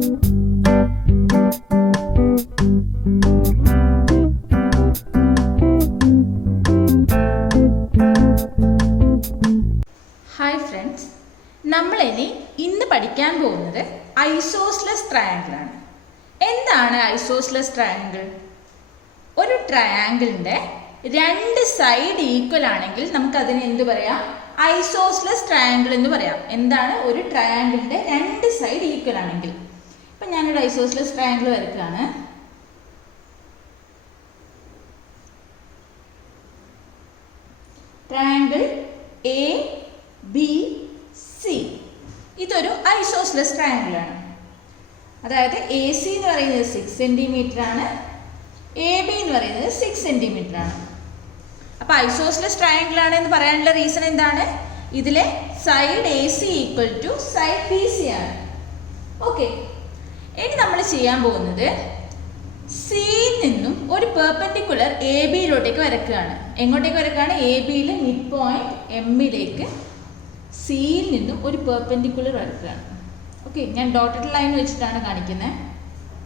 Hi friends, നമ്മളിനി ഇന്ന് പഠിക്കാൻ പോകുന്നത് ഐസോസ്ലെസ് ട്രയാങ്കിൾ ആണ്. എന്താണ് ഐസോസ്ലെസ് ട്രയാങ്കിൾ? ഒരു ട്രയാങ്കിളിൻ്റെ രണ്ട് സൈഡ് ഈക്വൽ ആണെങ്കിൽ നമുക്കതിന് എന്ത് പറയാം? ഐസോസ്ലെസ് ട്രയാങ്കിൾ എന്ന് പറയാം. എന്താണ്? ഒരു ട്രയാങ്കിളിൻ്റെ രണ്ട് സൈഡ് ഈക്വൽ ആണെങ്കിൽ. ഇപ്പം ഞാനൊരു ഐസോസ്ലെസ് ട്രയാങ്കിൾ വരയ്ക്കുകയാണ്. ട്രയാങ്കിൾ എ ബി സി ഇതൊരു ഐസോസ്ലെസ് ട്രയാങ്കിൾ ആണ്. അതായത് എ സി എന്ന് പറയുന്നത് 6 സെൻറ്റിമീറ്റർ ആണ്, എ ബി എന്ന് പറയുന്നത് 6 സെൻറ്റിമീറ്റർ ആണ്. അപ്പോൾ ഐസോസ്ലെസ് ട്രയാങ്കിൾ ആണ് എന്ന് പറയാനുള്ള റീസൺ എന്താണ്? ഇതിലെ side A C equal to side B C ആണ്. ഓക്കെ, ഇനി നമ്മൾ ചെയ്യാൻ പോകുന്നത് സിയിൽ നിന്നും ഒരു പെർപെൻഡിക്കുലർ എ ബിയിലോട്ടേക്ക് വരയ്ക്കുകയാണ്. എങ്ങോട്ടേക്ക് വരയ്ക്കുകയാണ്? എ ബിയിലെ മിഡ് പോയിന്റ് എമ്മിലേക്ക് സിയിൽ നിന്നും ഒരു പെർപെൻഡിക്കുലർ വരയ്ക്കുകയാണ്. ഓക്കെ, ഞാൻ ഡോട്ടഡ് ലൈൻ വെച്ചിട്ടാണ് കാണിക്കുന്നത്.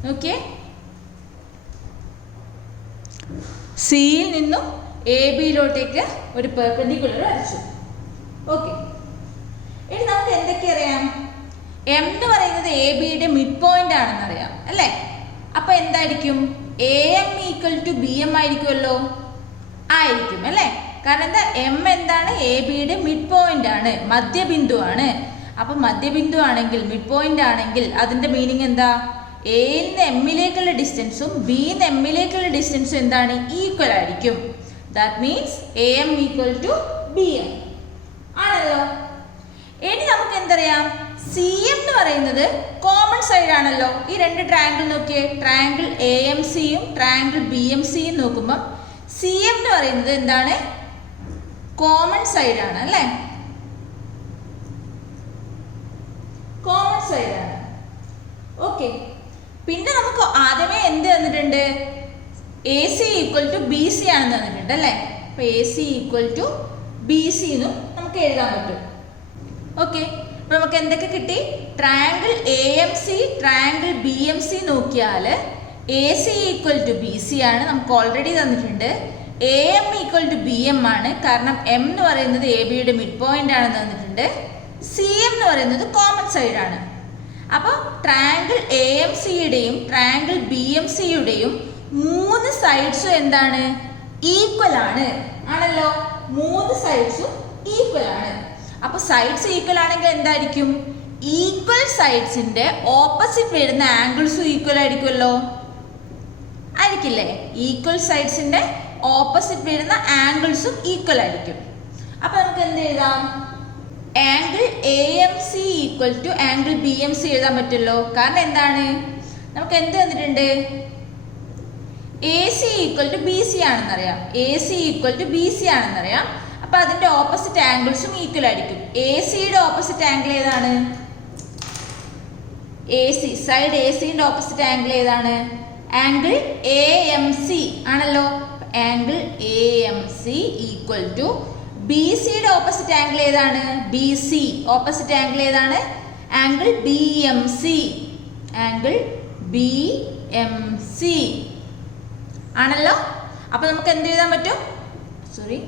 നോക്കിയേ, സിയിൽ നിന്നും എ ബിയിലോട്ടേക്ക് ഒരു പെർപെൻഡിക്കുലർ വരച്ചു. ഓക്കെ, ഇനി നമുക്ക് എന്തൊക്കെ അറിയാം? എം എന്ന് പറയുന്നത് എ ബിയുടെ മിഡ് പോയിന്റ് ആണെന്ന് അറിയാം അല്ലേ? അപ്പൊ എന്തായിരിക്കും? A M equal to B M ആയിരിക്കുമല്ലോ. ആയിരിക്കും അല്ലേ? കാരണം എന്താ? എം എന്താണ്? എ ബിയുടെ മിഡ് പോയിന്റ് ആണ്, മധ്യബിന്ദു ആണ്. അപ്പൊ മധ്യബിന്ദു ആണെങ്കിൽ, മിഡ് പോയിന്റ് ആണെങ്കിൽ അതിന്റെ മീനിങ് എന്താ? എയിൽ നിന്ന് എമ്മിലേക്കുള്ള ഡിസ്റ്റൻസും ബിയിൽ നിന്ന് എമ്മിലേക്കുള്ള ഡിസ്റ്റൻസും എന്താണ്? ഈക്വൽ ആയിരിക്കും. That means A M equal to B M ആണല്ലോ. ഇനി നമുക്ക് എന്തറിയാം? സി എം എന്ന് പറയുന്നത് കോമൺ സൈഡ് ആണല്ലോ. ഈ രണ്ട് ട്രയാങ്കിൾ നോക്കിയേ, ട്രയാങ്കിൾ എ എം സിയും ട്രയാങ്കിൾ ബി എം സിയും നോക്കുമ്പോൾ സി എം എന്ന് പറയുന്നത് എന്താണ്? കോമൺ സൈഡ് ആണ് അല്ലേ? കോമൺ സൈഡ് ആണ്. ഓക്കെ, പിന്നെ നമുക്ക് ആദ്യമേ എന്ത് തന്നിട്ടുണ്ട്? A C equal to B C ആണെന്ന് തന്നിട്ടുണ്ട് അല്ലേ? അപ്പൊ A C equal to B C എന്നും നമുക്ക് എഴുതാൻ പറ്റും. ഓക്കെ, അപ്പൊ നമുക്ക് എന്തൊക്കെ കിട്ടി? Triangle A M C triangle B M C നോക്കിയാൽ A C equal to B C ആണ്, നമുക്ക് ഓൾറെഡി തന്നിട്ടുണ്ട്. A M equal to B M ആണ്, കാരണം എം എന്ന് പറയുന്നത് എ ബിയുടെ മിഡ് പോയിന്റ് ആണെന്ന് തന്നിട്ടുണ്ട്. സി എം എന്ന് പറയുന്നത് കോമൺ സൈഡ് ആണ്. അപ്പോൾ ട്രയാങ്കിൾ എ എം സിയുടെയും ട്രയാങ്കിൾ ബി എം സിയുടെയും മൂന്ന് സൈഡ്സും എന്താണ്? ഈക്വൽ ആണ്. ആണല്ലോ, മൂന്ന് സൈഡ്സും ഈക്വൽ ആണ്. അപ്പൊ സൈഡ്സ് ഈക്വൽ ആണെങ്കിൽ എന്തായിരിക്കും? ഈക്വൽ സൈഡ്സിന്റെ ഓപ്പോസിറ്റ് വരുന്ന ആംഗിൾസും ഈക്വൽ ആയിരിക്കുമല്ലോ. ആയിരിക്കില്ലേ? ഈക്വൽ സൈഡ്സിന്റെ ഓപ്പോസിറ്റ് വരുന്ന ആംഗിൾസും ഈക്വൽ ആയിരിക്കും. അപ്പൊ നമുക്ക് എന്ത് എഴുതാം? Angle A M C equal to angle B M C എഴുതാൻ പറ്റുമല്ലോ. കാരണം എന്താണ്? നമുക്ക് എന്ത് തന്നിട്ടുണ്ട്? A C equal to B C ആണെന്നറിയാം. A C equal to B C ആണെന്നറിയാം. അപ്പൊ അതിന്റെ ഓപ്പോസിറ്റ് ആംഗിൾസും ഈക്വൽ ആയിരിക്കും. എ സിയുടെ ഓപ്പോസിറ്റ് ആംഗിൾ ഏതാണ്? എ സി, സൈഡ് എ സിന്റെ ഓപ്പോസിറ്റ് ആംഗിൾ ഏതാണ്? ആംഗിൾ എ എം സി ആണല്ലോ. Angle A M C equal to B സിയുടെ ഓപ്പോസിറ്റ് ആംഗിൾ ഏതാണ്? B C. ഓപ്പോസിറ്റ് ആംഗിൾ ഏതാണ്? Angle B M C. Angle B M C ആണല്ലോ. അപ്പൊ നമുക്ക് എന്ത് എഴുതാൻ പറ്റും? Sorry,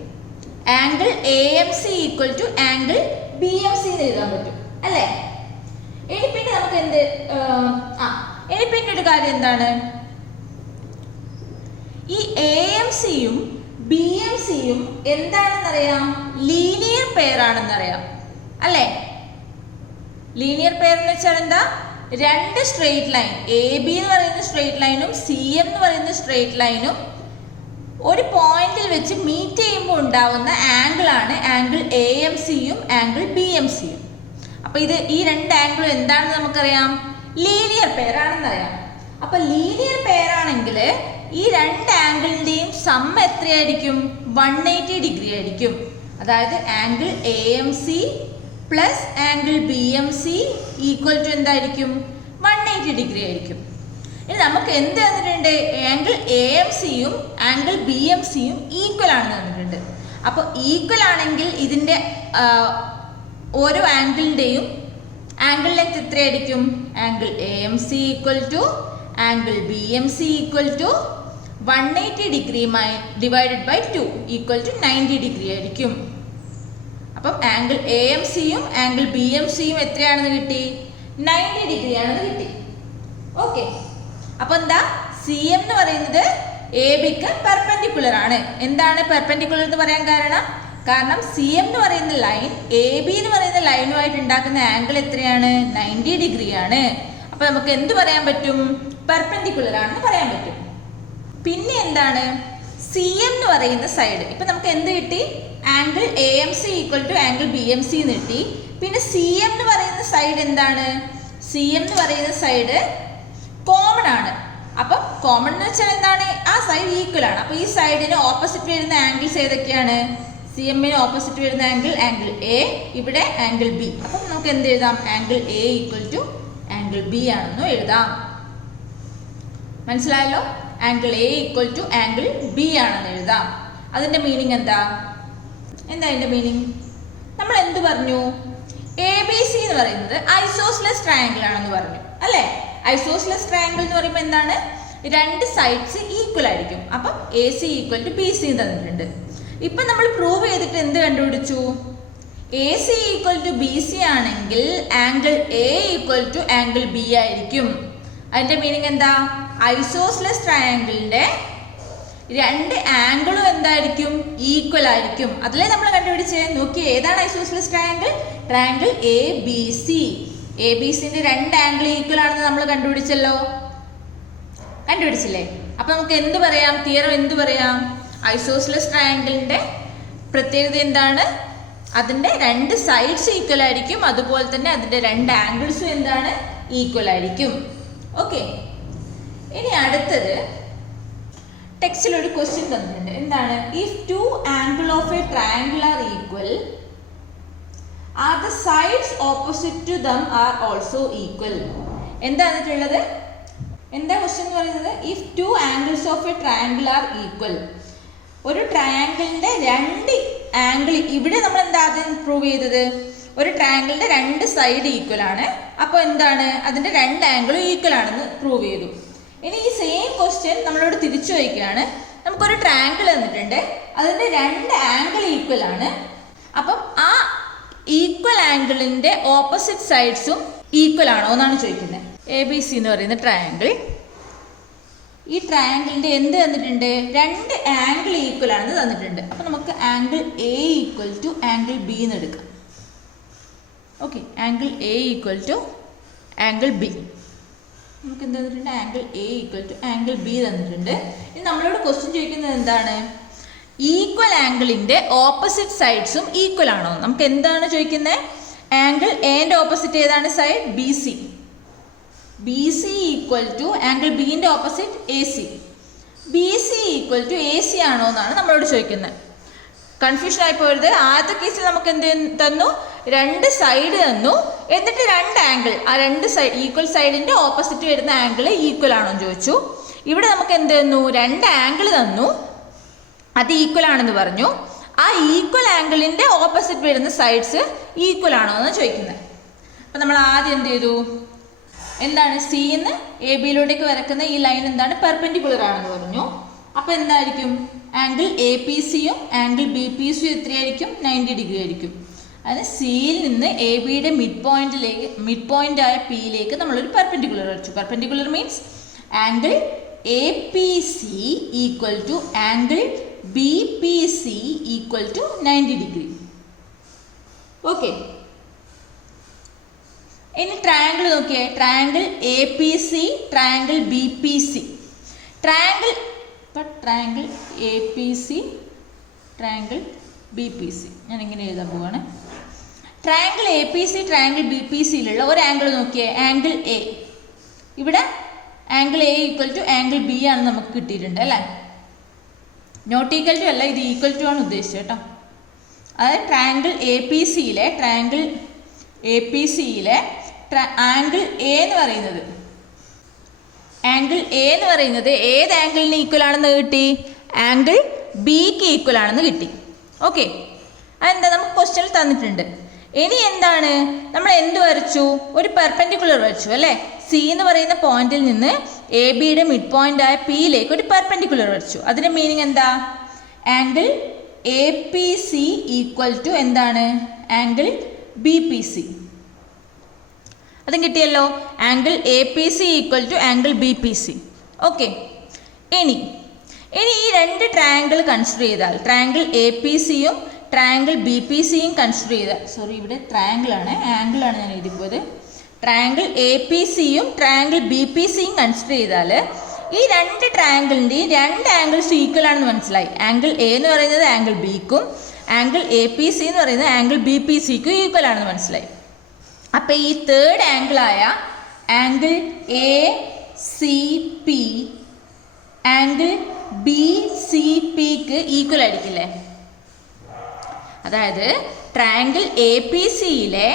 angle A M C equal to angle B M C എന്ന് എഴുതാൻ പറ്റും അല്ലേ? ഇനി പിന്നെ നമുക്ക് എന്ത് ഇനി പിന്നെ ഒരു കാര്യം എന്താണ്? ഈ എ എം സിയും ബി എം സിയും എന്താണെന്നറിയാം? ലീനിയർ പെയർ ആണെന്നറിയാം അല്ലേ? ലീനിയർ പെയർ എന്ന് വെച്ചാൽ എന്താ? രണ്ട് സ്ട്രെയിറ്റ് ലൈൻ, എ ബി എന്ന് പറയുന്ന സ്ട്രെയിറ്റ് ലൈനും സി എം എന്ന് പറയുന്ന സ്ട്രെയിറ്റ് ലൈനും ഒരു പോയിന്റിൽ വെച്ച് മീറ്റ് ചെയ്യുമ്പോൾ ഉണ്ടാവുന്ന ആംഗിൾ ആണ് ആംഗിൾ എ എം സിയും ആംഗിൾ ബി എം സിയും. അപ്പൊ ഈ രണ്ട് ആംഗിളും എന്താണെന്ന് നമുക്കറിയാം? ലീനിയർ പെയർ ആണെന്നറിയാം. അപ്പൊ ലീനിയർ പെയർ ആണെങ്കിൽ ഈ രണ്ട് ആംഗിളിന്റെയും സം എത്രയായിരിക്കും? 180 ഡിഗ്രി ആയിരിക്കും. അതായത് angle A M C plus angle B M C equal to എന്തായിരിക്കും? 180 ഡിഗ്രി ആയിരിക്കും. ഇനി നമുക്ക് എന്ത് തന്നിട്ടുണ്ട്? ആംഗിൾ എ എം സിയും ആംഗിൾ ബി എം സിയും ഈക്വൽ ആണെന്ന് തന്നിട്ടുണ്ട്. അപ്പോൾ ഈക്വൽ ആണെങ്കിൽ ഇതിൻ്റെ ഓരോ ആംഗിളിൻ്റെയും ആംഗിൾ ലെങ്ത് എത്രയായിരിക്കും? Angle A M C equal to angle B M C equal to 180 degree divided by 2 equal to 90 degree ആയിരിക്കും. അപ്പം ആംഗിൾ എ എം സിയും ആംഗിൾ ബി എം സിയും എത്രയാണെന്ന് കിട്ടി? 90 ഡിഗ്രി ആണെന്ന് കിട്ടി. ഓക്കെ, അപ്പൊ എന്താ? സി എം എന്ന് പറയുന്നത് എ ബിക്ക് പെർപെൻഡിക്കുലർ ആണ്. എന്താണ് പെർപെൻഡിക്കുലർ എന്ന് പറയാൻ കാരണം? കാരണം സി എം എന്ന് പറയുന്ന ലൈൻ എ ബി എന്ന് പറയുന്ന ലൈനുമായിട്ട് ഉണ്ടാക്കുന്ന ആംഗിൾ എത്രയാണ്? 90 ഡിഗ്രി ആണ്. അപ്പൊ നമുക്ക് എന്ത് പറയാൻ പറ്റും? പെർപെൻഡിക്കുലർ ആണെന്ന് പറയാൻ പറ്റും. പിന്നെ എന്താണ്? സി എം എന്ന് പറയുന്ന സൈഡ്, ഇപ്പൊ നമുക്ക് എന്ത് കിട്ടി? Angle A M C equal to angle B M C എന്ന് കിട്ടി. പിന്നെ സി എം എന്ന് പറയുന്ന സൈഡ് എന്താണ്? സി എം എന്ന് പറയുന്ന സൈഡ് കോമൺ ആണ്. അപ്പം കോമൺ എന്ന് വെച്ചാൽ എന്താണ്? ആ സൈഡ് ഈക്വൽ ആണ്. അപ്പൊ ഈ സൈഡിന് ഓപ്പോസിറ്റ് വരുന്ന ആംഗിൾസ് ഏതൊക്കെയാണ്? സി എമ്മിന് ഓപ്പോസിറ്റ് വരുന്ന ആംഗിൾ ആംഗിൾ എ, ഇവിടെ ആംഗിൾ ബി. അപ്പം നമുക്ക് എന്ത് എഴുതാം? Angle A equal to angle B ആണെന്ന് എഴുതാം. മനസ്സിലായല്ലോ? Angle A equal to angle B ആണെന്ന് എഴുതാം. അതിന്റെ മീനിങ് എന്താ? എന്താ അതിന്റെ മീനിങ്? നമ്മൾ എന്ത് പറഞ്ഞു? എ ബി സി എന്ന് പറയുന്നത് ഐസോസ്ലെസ് ട്രയാങ്കിൾ ആണെന്ന് പറഞ്ഞു അല്ലേ? ഐസോസ്ലെസ് ട്രയാങ്കിൾ എന്ന് പറയുമ്പോൾ എന്താണ്? രണ്ട് സൈഡ്സ് ഈക്വൽ ആയിരിക്കും. അപ്പം A C equal to B C തന്നിട്ടുണ്ട്. ഇപ്പൊ നമ്മൾ പ്രൂവ് ചെയ്തിട്ട് എന്ത് കണ്ടുപിടിച്ചു? A C equal to B C ആണെങ്കിൽ angle A equal to angle B ആയിരിക്കും. അതിന്റെ മീനിങ് എന്താ? ഐസോസ്ലെസ് ട്രയാങ്കിളിന്റെ രണ്ട് ആംഗിളും എന്തായിരിക്കും? ഈക്വൽ ആയിരിക്കും. അതിലേ നമ്മൾ കണ്ടുപിടിച്ചേ. നോക്കി, ഏതാണ് isosceles triangle? Triangle A B C. A B സിന്റെ രണ്ട് ആംഗിൾ ഈക്വൽ ആണെന്ന് നമ്മൾ കണ്ടുപിടിച്ചല്ലോ. കണ്ടുപിടിച്ചില്ലേ? അപ്പൊ നമുക്ക് എന്ത് പറയാം? തിയറം എന്ത് പറയാം? ഐസോസ്ലെസ് ട്രയാങ്കിളിന്റെ പ്രത്യേകത എന്താണ്? അതിന്റെ രണ്ട് സൈഡ്സ് ഈക്വൽ ആയിരിക്കും. അതുപോലെ തന്നെ അതിന്റെ രണ്ട് ആംഗിൾസും എന്താണ്? ഈക്വൽ ആയിരിക്കും. ഓക്കെ, ഇനി അടുത്തത് ടെക്സ്റ്റിൽ ഒരു ക്വസ്റ്റ്യൻ തന്നിട്ടുണ്ട്. എന്താണ്? If two angle of a triangle are equal are the sides opposite to them are also equal. എന്താ തന്നിട്ടുള്ളത്? എന്താ ക്വസ്റ്റ്യൻ എന്ന് പറയുന്നത്? If two angles of a triangle are equal, ഒരു ട്രയാങ്കിളിന്റെ രണ്ട് ആംഗിൾ, ഇവിടെ നമ്മൾ എന്താ ആദ്യം പ്രൂവ് ചെയ്തത്? ഒരു ട്രയാങ്കിളിന്റെ രണ്ട് സൈഡ് ഈക്വൽ ആണ്. അപ്പോൾ എന്താണ്? അതിന്റെ രണ്ട് ആംഗിളും ഈക്വൽ ആണെന്ന് പ്രൂവ് ചെയ്തു. ഇനി ഈ സെയിം ക്വസ്റ്റ്യൻ നമ്മളോട് തിരിച്ചു ചോദിക്കുകയാണ്. നമുക്കൊരു ട്രയാങ്കിൾ തന്നിട്ടുണ്ട്, അതിന്റെ രണ്ട് ആംഗിൾ ഈക്വൽ ആണ്. അപ്പം ആ ഈക്വൽ ആംഗിളിന്റെ ഓപ്പോസിറ്റ് സൈഡ്സും ഈക്വൽ ആണോ എന്നാണ് ചോദിക്കുന്നത്. എ ബി സി എന്ന് പറയുന്ന ട്രയാങ്കിൾ, ഈ ട്രയാങ്കിളിന്റെ എന്ത് തന്നിട്ടുണ്ട്? രണ്ട് ആംഗിൾ ഈക്വൽ ആണെന്ന് തന്നിട്ടുണ്ട്. അപ്പൊ നമുക്ക് angle A equal to angle B എന്ന് എടുക്കാം. Okay, angle A equal to angle B. നമുക്ക് എന്ത് തന്നിട്ടുണ്ട്? Angle A equal to angle B തന്നിട്ടുണ്ട്. ഇനി നമ്മളോട് ക്വസ്റ്റ്യൻ ചോദിക്കുന്നത് എന്താണ്? ഈക്വൽ ആംഗിളിന്റെ ഓപ്പോസിറ്റ് സൈഡ്സും ഈക്വൽ ആണോ? നമുക്ക് എന്താണ് ചോദിക്കുന്നത്? ആംഗിൾ എന്റെ ഓപ്പോസിറ്റ് ഏതാണ് side? B C. B C equal to angle ബിന്റെ opposite A C. B C equal to A C ആണോ എന്നാണ് നമ്മളോട് ചോദിക്കുന്നത്. കൺഫ്യൂഷൻ ആയി പോയത്. ആദ്യത്തെ കേസിൽ നമുക്ക് എന്ത് തന്നു? രണ്ട് സൈഡ് തന്നു, എന്നിട്ട് രണ്ട് ആംഗിൾ, ആ രണ്ട് സൈഡ് ഈക്വൽ സൈഡിന്റെ ഓപ്പോസിറ്റ് വരുന്ന ആംഗിൾ ഈക്വൽ ആണോ എന്ന് ചോദിച്ചു. ഇവിടെ നമുക്ക് എന്ത് തന്നു? രണ്ട് ആംഗിൾ തന്നു, അത് ഈക്വൽ ആണെന്ന് പറഞ്ഞു. ആ ഈക്വൽ ആംഗിളിന്റെ ഓപ്പോസിറ്റ് വരുന്ന സൈഡ്സ് ഈക്വൽ ആണോ എന്ന് ചോദിക്കുന്നത്. അപ്പൊ നമ്മൾ ആദ്യം എന്ത് ചെയ്തു? എന്താണ്? സി എന്ന് എ ബിയിലോട്ടേക്ക് വരക്കുന്ന ഈ ലൈൻ എന്താണ്? പെർപെൻഡിക്കുലർ ആണെന്ന് പറഞ്ഞു. അപ്പൊ എന്തായിരിക്കും? ആംഗിൾ എ പി സിയും ആംഗിൾ ബി പി സിയും എത്രയായിരിക്കും? 90 ഡിഗ്രി ആയിരിക്കും. അതിന് സിയിൽ നിന്ന് എ ബിയുടെ മിഡ് പോയിന്റ് ആയ പിയിലേക്ക് നമ്മളൊരു പെർപെൻഡിക്കുലർ വരച്ചു. Perpendicular means angle A P C equal to angle B P C equal to 90 degree. Okay, ഇനി ട്രയാങ്കിൾ നോക്കിയേ. Triangle A P C, triangle B P C. Triangle A P C, triangle B P C. ഞാൻ ഇങ്ങനെ എഴുതാൻ പോവാണ്. Triangle A P C, triangle B P സിയിലുള്ള ഒരു angle നോക്കിയേ. Angle A, ഇവിടെ angle A equal to angle B ആണ് നമുക്ക് കിട്ടിയിട്ടുണ്ട് അല്ലേ? നോട്ട് ഈക്വൽ ടു അല്ല, ഇത് ഈക്വൽ ടു ആണ് ഉദ്ദേശിച്ചത് കേട്ടോ. അതായത് ട്രയാങ്കിൾ എ പി സിയിലെ ആംഗിൾ എ എന്ന് പറയുന്നത് ഏത് ആംഗിളിന് ഈക്വൽ ആണെന്ന് കിട്ടി? ആംഗിൾ ബിക്ക് ഈക്വൽ ആണെന്ന് കിട്ടി. ഓക്കെ, അതെന്താ? നമുക്ക് ക്വസ്റ്റ്യനിൽ തന്നിട്ടുണ്ട് ഇനി എന്താണ്, നമ്മൾ എന്ത് വരച്ചു, ഒരു പെർപെൻഡിക്കുലർ വരച്ചു അല്ലേ. സി എന്ന് പറയുന്ന പോയിന്റിൽ നിന്ന് എ ബിയുടെ മിഡ് പോയിന്റ് ആയ പിയിലേക്ക് ഒരു പെർപെൻഡിക്കുലർ വരച്ചു. അതിന്റെ മീനിങ് എന്താ, angle A P C equal to എന്താണ്, ആംഗിൾ ബി പി സി. അതും കിട്ടിയല്ലോ, angle A P C equal to angle B P C. Okay, ഇനി ഈ രണ്ട് ട്രയാങ്കിൾ കൺസിഡർ ചെയ്താൽ, ട്രയാങ്കിൾ എ പി സിയും ട്രയാങ്കിൾ ബി പി സിയും കൺസിഡർ ചെയ്താൽ, സോറി ഇവിടെ ട്രയാങ്കിൾ ആണ്, ആംഗിൾ ആണ് ഞാൻ എഴുതിപ്പോയത്. ട്രയാങ്കിൾ എ പി സിയും ട്രയാങ്കിൾ ബി പി സിയും കൺസിഡർ ചെയ്താൽ ഈ രണ്ട് ട്രയാങ്കിളിൻ്റെയും രണ്ട് ആംഗിൾസ് ഈക്വൽ ആണെന്ന് മനസ്സിലായി. ആംഗിൾ എ എന്ന് പറയുന്നത് ആംഗിൾ ബിക്കും ആംഗിൾ എ പി സി എന്ന് പറയുന്നത് ആംഗിൾ ബി പി സിക്കും ഈക്വൽ ആണെന്ന് മനസ്സിലായി. അപ്പം ഈ തേർഡ് ആംഗിളായ angle A C P angle B C പിക്ക് ഈക്വൽ ആയിരിക്കില്ലേ. അതായത് ട്രയാങ്കിൾ എ പി സിയിലെ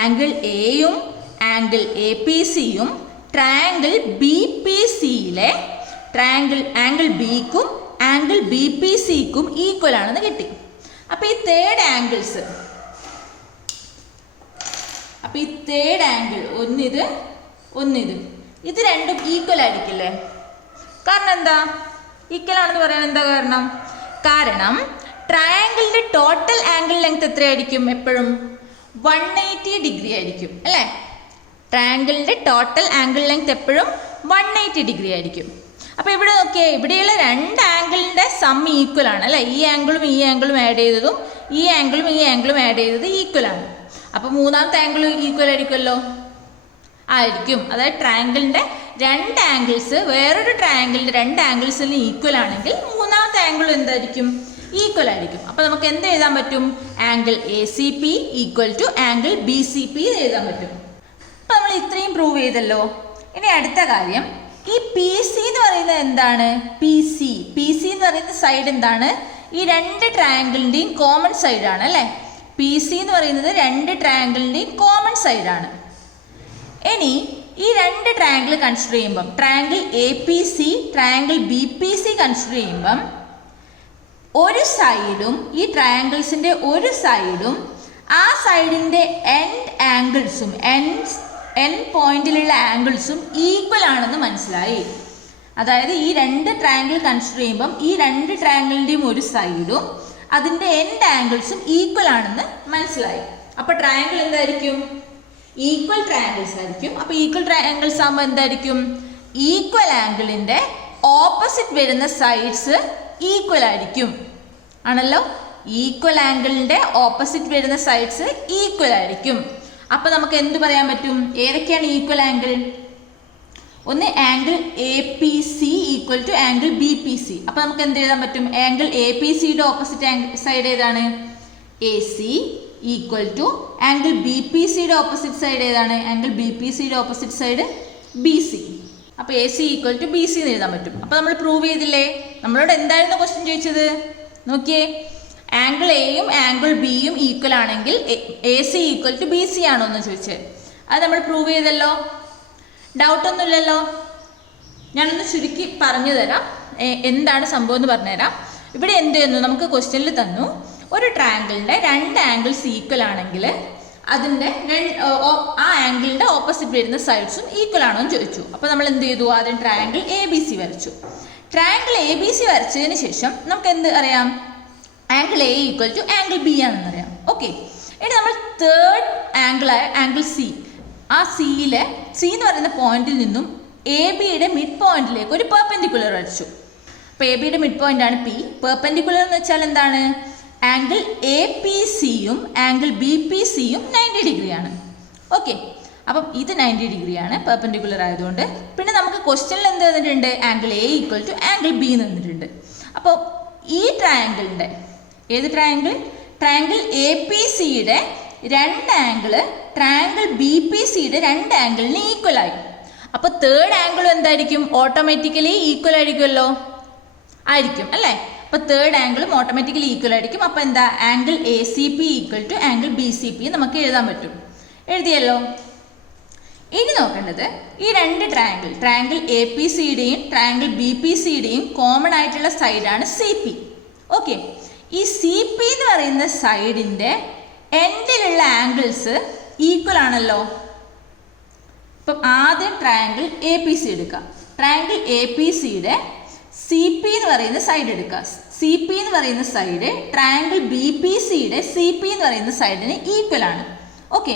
ആംഗിൾ എയും ആംഗിൾ എ പി സിയും ട്രയാങ്കിൾ ബി പി സിയിലെ ആംഗിൾ ബിക്കും ആംഗിൾ ബി പി സിക്കും ഈക്വൽ ആണെന്ന് കിട്ടി. അപ്പം ഈ തേർഡ് ആംഗിൾസ്, അപ്പം ഈ തേർഡ് ആംഗിൾ ഒന്നിത് ഇത് രണ്ടും ഈക്വൽ ആയിരിക്കില്ലേ. കാരണം എന്താ ഈക്വൽ ആണെന്ന് പറയാൻ എന്താ കാരണം ട്രയാങ്കിളിന്റെ ടോട്ടൽ ആംഗിൾ ലെങ്ത് എത്രയായിരിക്കും, എപ്പോഴും 180 ഡിഗ്രി ആയിരിക്കും അല്ലേ. ട്രയാങ്കിളിന്റെ ടോട്ടൽ ആംഗിൾ ലെങ്ത് എപ്പോഴും 180 ഡിഗ്രി ആയിരിക്കും. അപ്പോൾ ഇവിടെ നോക്കിയേ, ഇവിടെയുള്ള രണ്ട് ആംഗിളിന്റെ സം ഈക്വൽ ആണ് അല്ലേ. ഈ ആംഗിളും ആഡ് ചെയ്തതും ഈ ആംഗിളും ആഡ് ചെയ്തത് ഈക്വൽ ആണ്. അപ്പോൾ മൂന്നാമത്തെ ആംഗിൾ ഈക്വൽ ആയിരിക്കുമല്ലോ, ആയിരിക്കും. അതായത് ട്രയാങ്കിളിന്റെ രണ്ട് ആംഗിൾസ് വേറൊരു ട്രയാങ്കിളിന്റെ രണ്ട് ആംഗിൾസിന് ഈക്വൽ ആണെങ്കിൽ മൂന്നാമത്തെ ആംഗിൾ എന്തായിരിക്കും, ഈക്വൽ ആയിരിക്കും. അപ്പോൾ നമുക്ക് എന്ത് എഴുതാൻ പറ്റും, angle A C P equal to angle B C P എഴുതാൻ പറ്റും. അപ്പോൾ നമ്മൾ ഇത്രയും പ്രൂവ് ചെയ്തല്ലോ. ഇനി അടുത്ത കാര്യം, ഈ പി സി എന്ന് പറയുന്നത് എന്താണ്, പി സി എന്ന് പറയുന്ന സൈഡ് എന്താണ്, ഈ രണ്ട് ട്രയാങ്കിളിൻ്റെയും കോമൺ സൈഡാണ് അല്ലേ. പി സി എന്ന് പറയുന്നത് രണ്ട് ട്രയാങ്കിളിൻ്റെയും കോമൺ സൈഡാണ്. ഇനി ഈ രണ്ട് ട്രയാങ്കിൾ കൺസിഡർ ചെയ്യുമ്പം, triangle A P C triangle B P C consider ചെയ്യുമ്പം ഒരു സൈഡും ഈ ട്രയാങ്കിൾസിൻ്റെ ഒരു സൈഡും ആ സൈഡിൻ്റെ എൻഡ് ആംഗിൾസും എൻ പോയിന്റിലുള്ള ആംഗിൾസും ഈക്വൽ ആണെന്ന് മനസ്സിലായി. അതായത് ഈ രണ്ട് ട്രയാങ്കിൾ കൺസിഡർ ചെയ്യുമ്പം ഈ രണ്ട് ട്രയാങ്കിളിൻ്റെയും ഒരു സൈഡും അതിൻ്റെ എൻഡ് ആംഗിൾസും ഈക്വൽ ആണെന്ന് മനസ്സിലായി. അപ്പോൾ ട്രയാങ്കിൾ എന്തായിരിക്കും, ഈക്വൽ ട്രയാങ്കിൾസ് ആയിരിക്കും. അപ്പോൾ ഈക്വൽ ട്രയാങ്കിൾസ് ആകുമ്പോൾ എന്തായിരിക്കും, ഈക്വൽ ആംഗിളിൻ്റെ ഓപ്പോസിറ്റ് വരുന്ന സൈഡ്സ് ഈക്വൽ ആയിരിക്കും ആണല്ലോ. ഈക്വൽ ആംഗിളിൻ്റെ ഓപ്പോസിറ്റ് വരുന്ന സൈഡ്സ് ഈക്വൽ ആയിരിക്കും. അപ്പോൾ നമുക്ക് എന്ത് പറയാൻ പറ്റും, ഏതൊക്കെയാണ് ഈക്വൽ ആംഗിൾ, ഒന്ന് angle A P C equal to angle B P C. അപ്പോൾ നമുക്ക് എന്ത് എഴുതാൻ പറ്റും, ആംഗിൾ എ പി സിയുടെ ഓപ്പോസിറ്റ് സൈഡ് ഏതാണ്, A C equal to angle B P സിയുടെ ഓപ്പോസിറ്റ് സൈഡ് ഏതാണ്, ആംഗിൾ ബി പി സിയുടെ ഓപ്പോസിറ്റ് സൈഡ് ബി സി. അപ്പോൾ A C equal to B C എന്ന് എഴുതാൻ പറ്റും. അപ്പോൾ നമ്മൾ പ്രൂവ് ചെയ്തില്ലേ. നമ്മളോട് എന്തായിരുന്നു ക്വസ്റ്റ്യൻ ചോദിച്ചത്, നോക്കിയേ, ആംഗിൾ എയും ആംഗിൾ ബിയും ഈക്വൽ ആണെങ്കിൽ A C equal to B C ആണോ എന്ന് ചോദിച്ചത്. അത് നമ്മൾ പ്രൂവ് ചെയ്തല്ലോ, ഡൗട്ടൊന്നുമില്ലല്ലോ. ഞാനൊന്ന് ചുരുക്കി പറഞ്ഞു തരാം, എന്താണ് സംഭവം എന്ന് പറഞ്ഞുതരാം. ഇവിടെ എന്ത് ചെയ്യുന്നു, നമുക്ക് ക്വസ്റ്റ്യനിൽ തന്നു ഒരു ട്രയാങ്കിളിൻ്റെ രണ്ട് ആംഗിൾസ് ഈക്വൽ ആണെങ്കിൽ അതിൻ്റെ ആ ആംഗിളിൻ്റെ ഓപ്പോസിറ്റ് വരുന്ന സൈഡ്സും ഈക്വൽ ആണോ എന്ന് ചോദിച്ചു. അപ്പോൾ നമ്മൾ എന്ത് ചെയ്തു, ആദ്യം ട്രയാങ്കിൾ എ ബി സി വരച്ചു. ട്രയാങ്കിൾ എ ബി സി വരച്ചതിന് ശേഷം നമുക്ക് എന്ത് അറിയാം, angle A equal to angle B ആണെന്ന് അറിയാം. ഓക്കെ, ഇനി നമ്മൾ തേർഡ് ആംഗിളായ ആംഗിൾ സി, ആ സിയിലെ സി എന്ന് പറയുന്ന പോയിന്റിൽ നിന്നും എ ബിയുടെ മിഡ് പോയിന്റിലേക്ക് ഒരു പെർപെൻഡിക്കുലർ വരച്ചു. അപ്പോൾ എ ബിയുടെ മിഡ് പോയിന്റ് ആണ് പി. പെർപെൻഡിക്കുലർ എന്ന് വെച്ചാൽ എന്താണ്, ആംഗിൾ എ പി സിയും ആംഗിൾ ബി പി സിയും 90 ഡിഗ്രിയാണ്. ഓക്കെ, അപ്പം ഇത് 90 ഡിഗ്രിയാണ് പെർപെൻഡിക്കുലർ ആയതുകൊണ്ട്. പിന്നെ നമുക്ക് ക്വസ്റ്റ്യനിൽ എന്ത് തന്നിട്ടുണ്ട്, angle A equal to angle B തന്നിട്ടുണ്ട്. അപ്പോൾ ഈ ട്രയാങ്കിളിൻ്റെ ഏത് ട്രയാങ്കിൾ, ട്രയാങ്കിൾ എ പി സിയുടെ രണ്ട് ആംഗിള് ട്രയാങ്കിൾ ബി പി സിയുടെ രണ്ട് ആംഗിളിന് ഈക്വൽ ആയി. അപ്പോൾ തേർഡ് ആംഗിളും എന്തായിരിക്കും, ഓട്ടോമാറ്റിക്കലി ഈക്വൽ ആയിരിക്കുമല്ലോ, ആയിരിക്കും അല്ലേ. അപ്പോൾ തേർഡ് ആംഗിളും ഓട്ടോമാറ്റിക്കലി ഈക്വൽ ആയിരിക്കും. അപ്പോൾ എന്താ, angle A C P equal to angle B C P നമുക്ക് എഴുതാൻ പറ്റും. എഴുതിയല്ലോ. ഇനി നോക്കേണ്ടത് ഈ രണ്ട് ട്രയാങ്കിൾ എ പി സിയുടെയും ട്രയാങ്കിൾ ബി പി സിയുടെയും കോമൺ ആയിട്ടുള്ള സൈഡാണ് സി പി. ഓക്കെ, ഈ സി പി എന്ന് പറയുന്ന സൈഡിൻ്റെ എൻഡിലുള്ള ആംഗിൾസ് ഈക്വൽ ആണല്ലോ. ഇപ്പം ആദ്യം ട്രയാങ്കിൾ എ പി സി എടുക്കാം. ട്രയാങ്കിൾ എ പി സിയുടെ സി പി എന്ന് പറയുന്ന സൈഡ് എടുക്കുക. സി പി എന്ന് പറയുന്ന സൈഡ് ട്രയാങ്കിൾ ബി പി സിയുടെ സി പി എന്ന് പറയുന്ന സൈഡിന് ഈക്വൽ ആണ്. ഓക്കെ,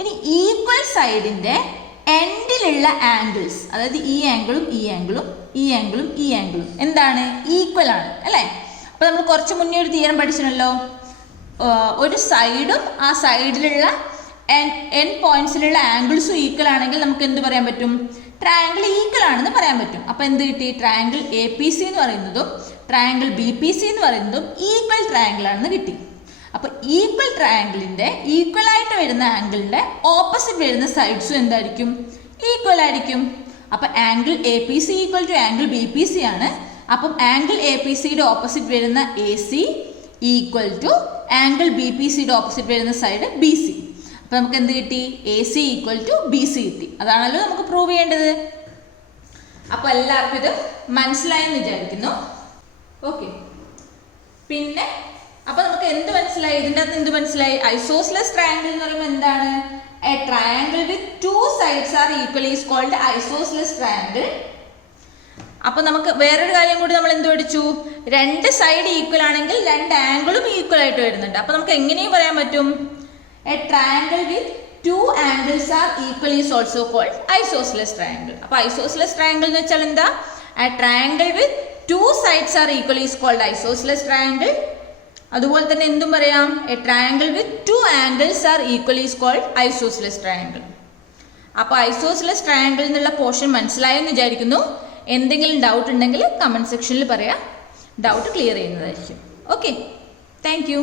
ഇനി ഈക്വൽ സൈഡിൻ്റെ എൻഡിലുള്ള ആംഗിൾസ്, അതായത് ഈ ആംഗിളും ഈ ആംഗിളും ഈ ആംഗിളും ഈ ആംഗിളും എന്താണ്? ഈക്വൽ ആണ് അല്ലേ? അപ്പോൾ നമ്മൾ കുറച്ച് മുന്നേ ഒരു തിയറം പഠിച്ചിട്ടുണ്ടല്ലോ, ഒരു സൈഡും ആ സൈഡിലുള്ള എൻ പോയിന്റ്സിലുള്ള ആംഗിൾസും ഈക്വൽ ആണെങ്കിൽ നമുക്ക് എന്ത് പറയാൻ പറ്റും? ട്രയാങ്കിൾ ഈക്വൽ ആണെന്ന് പറയാൻ പറ്റും. അപ്പോൾ എന്ത് കിട്ടി? ട്രയാങ്കിൾ എ പി സി എന്ന് പറയുന്നതും ട്രയാങ്കിൾ ബി പി സി എന്ന് പറയുന്നതും ഈക്വൽ ട്രയാങ്കിൾ ആണെന്ന് കിട്ടി. അപ്പോൾ ഈക്വൽ ട്രയാങ്കിളിൻ്റെ ഈക്വൽ ആയിട്ട് വരുന്ന ആംഗിളിൻ്റെ ഓപ്പോസിറ്റ് വരുന്ന സൈഡ്സും എന്തായിരിക്കും? ഈക്വൽ ആയിരിക്കും. അപ്പോൾ angle A P C equal to angle B P C ആണ്. അപ്പം ആംഗിൾ എ പി സിയുടെ ഓപ്പോസിറ്റ് വരുന്ന A C equal to angle B P സിയുടെ ഓപ്പോസിറ്റ് വരുന്ന സൈഡ് ബി സി. അപ്പം നമുക്ക് എന്ത് കിട്ടി? A C equal to B C കിട്ടി. അതാണല്ലോ നമുക്ക് പ്രൂവ് ചെയ്യേണ്ടത്. അപ്പോൾ എല്ലാവർക്കും ഇത് മനസ്സിലായെന്ന് വിചാരിക്കുന്നു. ഓക്കെ, പിന്നെ അപ്പോൾ നമുക്ക് എന്ത് മനസ്സിലായി? ഇതിൻ്റെ അകത്ത് എന്ത് മനസ്സിലായി? ഐസോസ്ലെസ് ട്രയാങ്കിൾ എന്ന് പറയുമ്പോൾ എന്താണ്? A triangle with two sides are equal is called isosceles triangle. അപ്പോൾ നമുക്ക് വേറൊരു കാര്യം കൂടി നമ്മൾ എന്ത് പഠിച്ചു? രണ്ട് സൈഡ് ഈക്വൽ ആണെങ്കിൽ രണ്ട് ആംഗിളും ഈക്വൽ ആയിട്ട് വരുന്നുണ്ട്. അപ്പോൾ നമുക്ക് എങ്ങനെയും പറയാൻ പറ്റും? A triangle with two angles are equal is also called isosceles triangle. അപ്പോൾ ഐസോസ്ലെസ് ട്രയാങ്കിൾ എന്ന് വെച്ചാൽ എന്താ? A triangle with two sides are equal is called isosceles triangle. അതുപോലെ തന്നെ എന്തും പറയാം? A triangle with two angles are equal is called isosceles triangle. അപ്പോൾ isosceles triangle എന്നുള്ള പോർഷൻ മനസ്സിലായെന്ന് വിചാരിക്കുന്നു. എന്തെങ്കിലും ഡൗട്ട് ഉണ്ടെങ്കിൽ കമൻറ്റ് സെക്ഷനിൽ പറയാം. ഡൗട്ട് ക്ലിയർ ചെയ്യുന്നതായിരിക്കും. Okay, thank U.